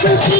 Shoot me.